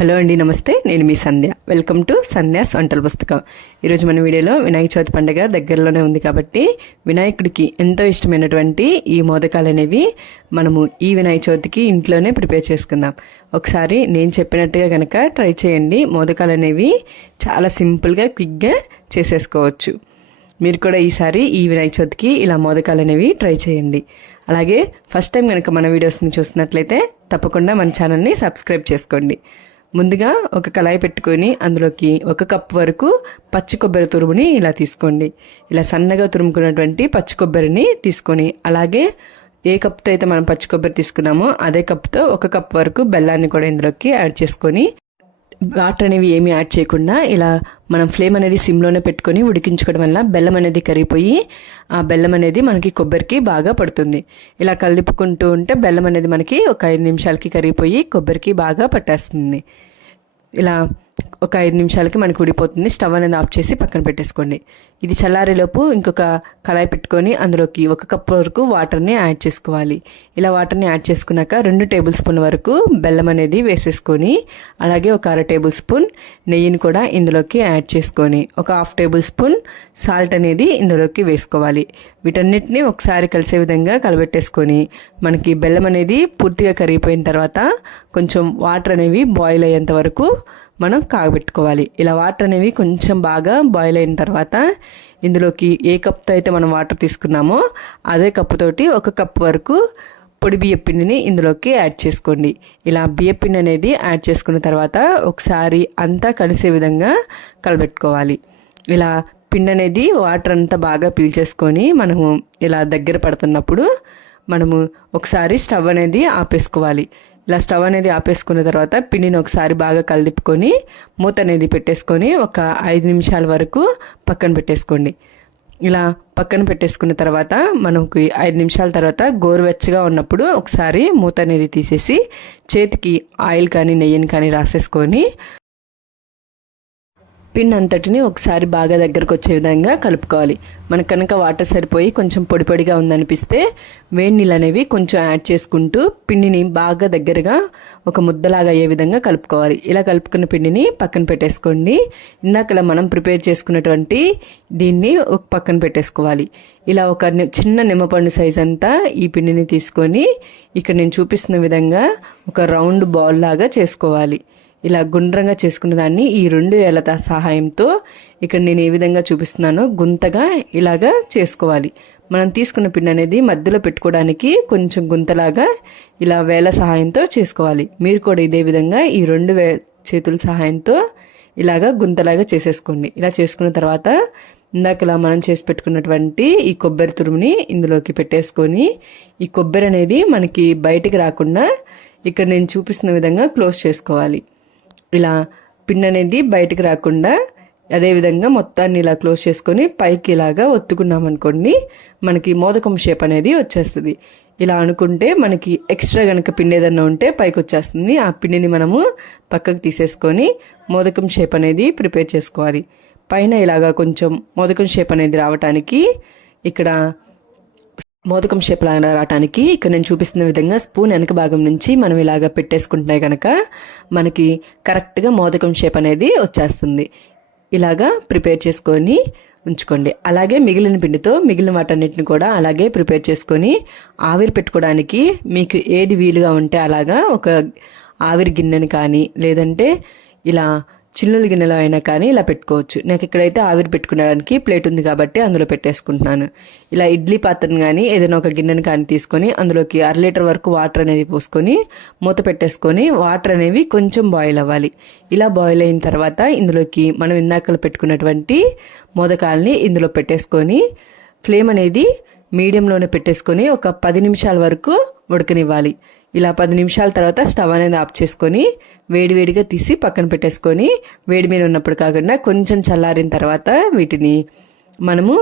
Hello అండి, నమస్తే. నేను మీ సంధ్య. వెల్కమ్ టు సంధ్యాస్ వంటల పుస్తకం. ఈరోజు మన వీడియోలో వినాయక చవితి పండుగ దగ్గరలోనే ఉంది కాబట్టి వినాయకుడికి ఎంతో ఇష్టమైనటువంటి ఈ మోదకాలు అనేవి మనము ఈ వినాయక చవితికి ఇంట్లోనే ప్రిపేర్ చేసుకుందాం. ఒకసారి నేను చెప్పినట్టుగా కనుక ట్రై చేయండి. మోదకాలు అనేవి చాలా సింపుల్గా క్విక్గా చేసేసుకోవచ్చు. మీరు కూడా ఈసారి ఈ వినాయక చవితికి ఇలా మోదకాలు అనేవి ట్రై చేయండి. అలాగే ఫస్ట్ టైం కనుక మన వీడియోస్ని చూస్తున్నట్లయితే తప్పకుండా మన ఛానల్ని సబ్స్క్రైబ్ చేసుకోండి. ముందుగా ఒక కళాయి పెట్టుకొని అందులోకి 1 కప్ వరకు పచ్చి కొబ్బరి తురుముని ఇలా తీసుకోండి. ఇలా సన్నగా తురుముకున్నటువంటి పచ్చి కొబ్బరిని తీసుకొని, అలాగే ఏ కప్తో అయితే మనం పచ్చి కొబ్బరి తీసుకున్నామో అదే కప్తో 1 కప్ వరకు బెల్లాన్ని కూడా ఇందులోకి యాడ్ చేసుకొని, వాటర్ అనేవి ఏమీ యాడ్ చేయకుండా ఇలా మనం ఫ్లేమ్ అనేది సిమ్లోనే పెట్టుకొని ఉడికించుకోవడం వల్ల బెల్లం అనేది కరిగిపోయి ఆ బెల్లం అనేది మనకి కొబ్బరికి బాగా పడుతుంది. ఇలా కలిపుకుంటూ ఉంటే బెల్లం అనేది మనకి ఒక 5 నిమిషాలకి కరిగిపోయి కొబ్బరికి బాగా పట్టేస్తుంది. ఇలా ఒక 5 నిమిషాలకి మనకి ఉడిపోతుంది. స్టవ్ అనేది ఆఫ్ చేసి పక్కన పెట్టేసుకోండి. ఇది చల్లారేలోపు ఇంకొక కళాయి పెట్టుకొని అందులోకి 1 కప్ వరకు వాటర్ని యాడ్ చేసుకోవాలి. ఇలా వాటర్ని యాడ్ చేసుకున్నాక 2 టేబుల్ స్పూన్ వరకు బెల్లం అనేది వేసేసుకొని, అలాగే ఒక 1/2 టేబుల్ స్పూన్ నెయ్యిని కూడా ఇందులోకి యాడ్ చేసుకొని, ఒక 1/2 టేబుల్ స్పూన్ సాల్ట్ అనేది ఇందులోకి వేసుకోవాలి. వీటన్నిటిని ఒకసారి కలిసే విధంగా కలబెట్టేసుకొని, మనకి బెల్లం అనేది పూర్తిగా కరిగిపోయిన తర్వాత కొంచెం వాటర్ అనేవి బాయిల్ అయ్యేంత వరకు మనం కాగబెట్టుకోవాలి. ఇలా వాటర్ అనేవి కొంచెం బాగా బాయిల్ అయిన తర్వాత ఇందులోకి ఏ కప్తో అయితే మనం వాటర్ తీసుకున్నామో అదే కప్పుతోటి 1 కప్ వరకు పొడి బియ్యపిండిని ఇందులోకి యాడ్ చేసుకోండి. ఇలా బియ్యపిండి అనేది యాడ్ చేసుకున్న తర్వాత ఒకసారి అంతా కలిసే విధంగా కలబెట్టుకోవాలి. ఇలా పిండి అనేది వాటర్ అంతా బాగా పీల్చేసుకొని మనము ఇలా దగ్గర పడుతున్నప్పుడు మనము ఒకసారి స్టవ్ అనేది ఆపేసుకోవాలి. ఇలా స్టవ్ అనేది ఆపేసుకున్న తర్వాత పిండిని ఒకసారి బాగా కలిపుకొని మూత అనేది పెట్టేసుకొని ఒక 5 నిమిషాల వరకు పక్కన పెట్టేసుకోండి. ఇలా పక్కన పెట్టేసుకున్న తర్వాత మనకి 5 నిమిషాల తర్వాత గోరువెచ్చగా ఉన్నప్పుడు ఒకసారి మూత అనేది తీసేసి చేతికి ఆయిల్ కానీ నెయ్యిని కానీ రాసేసుకొని పిండి అంతటిని ఒకసారి బాగా దగ్గరకు వచ్చే విధంగా కలుపుకోవాలి. మనకు కనుక వాటర్ సరిపోయి కొంచెం పొడి పొడిగా ఉందనిపిస్తే వేడి నీళ్ళు అనేవి కొంచెం యాడ్ చేసుకుంటూ పిండిని బాగా దగ్గరగా ఒక ముద్దలాగా అయ్యే విధంగా కలుపుకోవాలి. ఇలా కలుపుకున్న పిండిని పక్కన పెట్టేసుకోండి. ఇందాక మనం ప్రిపేర్ చేసుకున్నటువంటి దీన్ని ఒక పక్కన పెట్టేసుకోవాలి. ఇలా ఒక చిన్న నిమ్మపండు సైజ్ అంతా ఈ పిండిని తీసుకొని ఇక్కడ నేను చూపిస్తున్న విధంగా ఒక రౌండ్ బాల్ లాగా చేసుకోవాలి. ఇలా గుండ్రంగా చేసుకున్న దాన్ని ఈ 2 వేలత సహాయంతో ఇక్కడ నేను ఏ విధంగా చూపిస్తున్నానో గుంతగా ఇలాగా చేసుకోవాలి. మనం తీసుకున్న పిండి అనేది మధ్యలో పెట్టుకోవడానికి కొంచెం గుంతలాగా ఇలా వేల సహాయంతో చేసుకోవాలి. మీరు కూడా ఇదే విధంగా ఈ 2 చేతుల సహాయంతో ఇలాగా గుంతలాగా చేసేసుకోండి. ఇలా చేసుకున్న తర్వాత ఇందాక మనం చేసి పెట్టుకున్నటువంటి ఈ కొబ్బరి తురుముని ఇందులోకి పెట్టేసుకొని, ఈ కొబ్బరి అనేది మనకి బయటికి రాకుండా ఇక్కడ నేను చూపిస్తున్న విధంగా క్లోజ్ చేసుకోవాలి. ఇలా పిండి అనేది బయటకు రాకుండా అదేవిధంగా మొత్తాన్ని ఇలా క్లోజ్ చేసుకొని పైకి ఇలాగా ఒత్తుకున్నామనుకోండి, మనకి మోదకం షేప్ అనేది వచ్చేస్తుంది. ఇలా అనుకుంటే మనకి ఎక్స్ట్రా కనుక పిండి ఏదన్నా ఉంటే పైకి వచ్చేస్తుంది. ఆ పిండిని మనము పక్కకు తీసేసుకొని మోదకం షేప్ అనేది ప్రిపేర్ చేసుకోవాలి. పైన ఇలాగా కొంచెం మోదకం షేప్ అనేది రావటానికి ఇక్కడ మోదకం షేప్ లాగా రావడానికి ఇక్కడ నేను చూపిస్తున్న విధంగా స్పూన్ వెనక భాగం నుంచి మనం ఇలాగ పెట్టేసుకుంటే కనుక మనకి కరెక్ట్గా మోదకం షేప్ అనేది వచ్చేస్తుంది. ఇలాగా ప్రిపేర్ చేసుకొని ఉంచుకోండి. అలాగే మిగిలిన పిండితో మిగిలిన వాటన్నిటిని కూడా అలాగే ప్రిపేర్ చేసుకొని ఆవిరి పెట్టుకోవడానికి మీకు ఏది వీలుగా ఉంటే అలాగా ఒక ఆవిరి గిన్నెని కానీ లేదంటే ఇలా చిల్లుల గిన్నెలో అయినా కానీ ఇలా పెట్టుకోవచ్చు. నాకు ఇక్కడైతే ఆవిరి పెట్టుకోవడానికి ప్లేట్ ఉంది కాబట్టి అందులో పెట్టేసుకుంటున్నాను. ఇలా ఇడ్లీ పాత్రను కానీ ఏదైనా ఒక గిన్నెని కానీ తీసుకొని అందులోకి 1/2 లీటర్ వరకు వాటర్ అనేది పోసుకొని మూత పెట్టేసుకొని వాటర్ అనేవి కొంచెం బాయిల్ అవ్వాలి. ఇలా బాయిల్ అయిన తర్వాత ఇందులోకి మనం ఇందాకలు పెట్టుకున్నటువంటి మోదకాలని ఇందులో పెట్టేసుకొని ఫ్లేమ్ అనేది మీడియంలోనే పెట్టేసుకొని ఒక 10 నిమిషాల వరకు ఉడకనివ్వాలి. ఇలా 10 నిమిషాల తర్వాత స్టవ్ అనేది ఆఫ్ చేసుకొని వేడివేడిగా తీసి పక్కన పెట్టేసుకొని, వేడి మీద ఉన్నప్పుడు కాకుండా కొంచెం చల్లారిన తర్వాత వీటిని మనము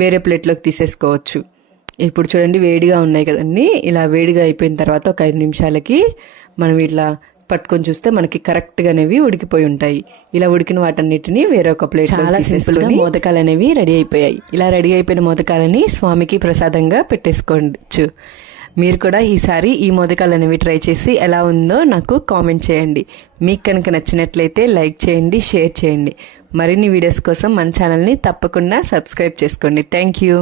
వేరే ప్లేట్లోకి తీసేసుకోవచ్చు. ఇప్పుడు చూడండి వేడిగా ఉన్నాయి కదండి. ఇలా వేడిగా అయిపోయిన తర్వాత ఒక 5 నిమిషాలకి మనం ఇట్లా పట్టుకొని చూస్తే మనకి కరెక్ట్గా అనేవి ఉడికిపోయి ఉంటాయి. ఇలా ఉడికిన వాటన్నిటిని వేరొక ప్లేట్ చాలా సింపుల్గా మోదకాలు అనేవి రెడీ అయిపోయాయి. ఇలా రెడీ అయిపోయిన మోదకాలని స్వామికి ప్రసాదంగా పెట్టేసుకోవచ్చు. మీరు కూడా ఈసారి ఈ మోదకాలు అనేవి ట్రై చేసి ఎలా ఉందో నాకు కామెంట్ చేయండి. మీకు కనుక నచ్చినట్లయితే లైక్ చేయండి, షేర్ చేయండి. మరిన్ని వీడియోస్ కోసం మన ఛానల్ని తప్పకుండా సబ్స్క్రైబ్ చేసుకోండి. Thank you.